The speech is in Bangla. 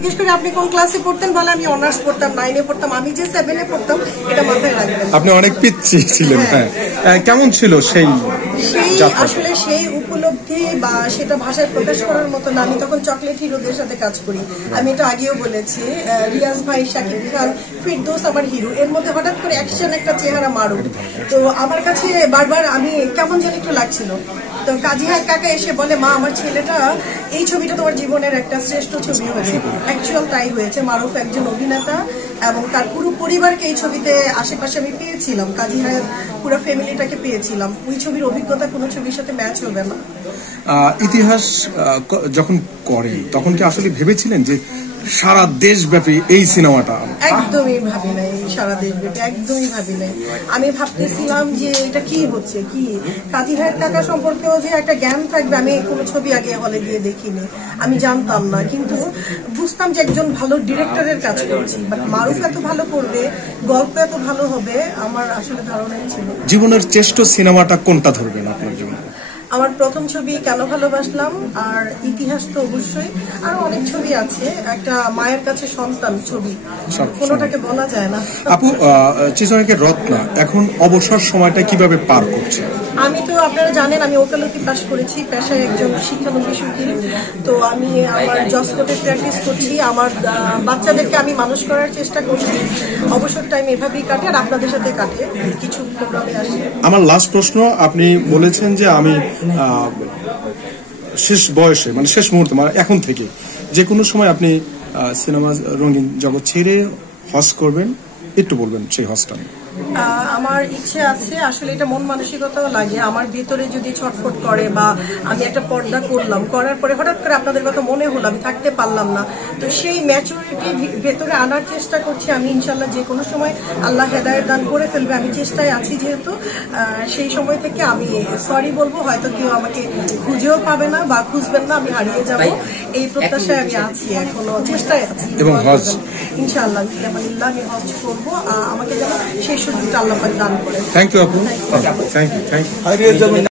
জিজ্ঞেস করি আপনি কোন ক্লাসে পড়তেন, বলে আমি অনার্স পড়তাম, 9-এ পড়তাম। আমি যে 7-এ পড়তাম এটা মাথায় রাখবেন। আপনি অনেক পিচ্ছি ছিলেন। হ্যাঁ, কেমন ছিল সেই আসলে সেই উপলব্ধি বা সেটা ভাষায় প্রকাশ করার মতো না। আমি তখন চকলেট হিরোদের সাথে কাজ করি, আমি এটা আগেও বলেছি। রিয়াজ ভাই, শাকিব খান, ফিরদৌস আমার হিরো, এর মধ্যে হঠাৎ করে অ্যাকশন একটা চেহারা মারুক, তো আমার কাছে বারবার আমি কেমন যেন একটু লাগছিল। তো কাজী হায়াত কাকা এসে বলে, মা আমার ছেলেটা এই ছবিটা তোমার জীবনের একটা শ্রেষ্ঠ ছবি হয়েছে। অ্যাকচুয়াল তাই হয়েছে। মারুফ একজন অভিনেতা এবং তার পুরো পরিবারকে এই ছবিতে আশেপাশে আমি পেয়েছিলাম। কাজী হায়াত পুরো ফ্যামিলিটাকে পেয়েছিলাম। ওই ছবির অভিজ্ঞতা কোনো ছবির সাথে ম্যাচ হবে না। ইতিহাস যখন করেন তখন কি আসলে ভেবেছিলেন যে সারা দেশব্যাপী এই সিনেমাটা? একদমই ভাবি নাই সারা দেশব্যাপী, একদমই ভাবি নাই। আমি ভাবতেছিলাম যে এটা কি হচ্ছে, কি কাজী হায়াত কাকা সম্পর্কেও যে একটা জ্ঞান থাকবে, আমি কোনো ছবি আগে হলে গিয়ে দেখিনি, আমি জানতাম না। কিন্তু বুঝতাম যে একজন ভালো ডিরেক্টরের কাজ করছি, বাট মারুফ এত ভালো করবে, গল্প এত ভালো হবে, আমার আসলে ধারণাই ছিল। জীবনের শ্রেষ্ঠ সিনেমাটা কোনটা ধরবেন আপনার জন্য? আমার প্রথম ছবি কেন ভালোবাসলাম, আর ইতিহাস তো অবশ্যই, আরো অনেক ছবি আছে। একটা মায়ের কাছে সন্তান ছবি, কোনোটাকে বলা যায় না। আপু, চিত্রনায়িকা রত্না এখন অবসর সময়টা কিভাবে পার করছে? আমি তো আপনারা জানেন আমি ওকালতি পাশ করেছি, পেশায় একজন শিক্ষানবিশ উকিল। তো আমি আমার জজকোর্টে প্র্যাকটিস করছি, আমার বাচ্চাদেরকে আমি মানুষ করার চেষ্টা করছি। অবসর টাইম এভাবেই কাটে, আর আপনাদের সাথে কাটে, কিছু প্রোগ্রামে আসে। আমার লাস্ট প্রশ্ন, আপনি বলেছেন যে আমি শেষ বয়সে, মানে শেষ মুহূর্তে, মানে এখন থেকে যে কোনো সময় আপনি সিনেমা রঙিন জগৎ ছেড়ে হজ করবেন, একটু বলবেন সেই হজটা? আমার ইচ্ছে আছে, আসলে এটা মন মানসিকতাও লাগে। আমার ভিতরে যদি ছটফট করে বা আমি একটা পর্দা করলাম, করার পরে হঠাৎ করে আপনাদের কথা মনে হলো, আমি থাকতে পারলাম না, তো সেই ম্যাচুরিটি ভেতরে আনার চেষ্টা করছি আমি। ইনশাল্লাহ যে কোনো সময় আল্লাহ হেদায়েত দান করে ফেলবে, আমি চেষ্টায় আছি। যেহেতু সেই সময় থেকে আমি সরি বলবো, হয়তো কেউ আমাকে খুঁজেও পাবে না বা খুঁজবেন না, আমি হারিয়ে যাব, এই প্রত্যাশায় আমি আছি, এখনো চেষ্টায় আছি। এবং হজ ইনশাআল্লাহ আমি হজ করবো, আমাকে যেন সেই সুযোগটা আল্লাহ পাক দান করে। থ্যাংক ইউ আপু, থ্যাংক ইউ।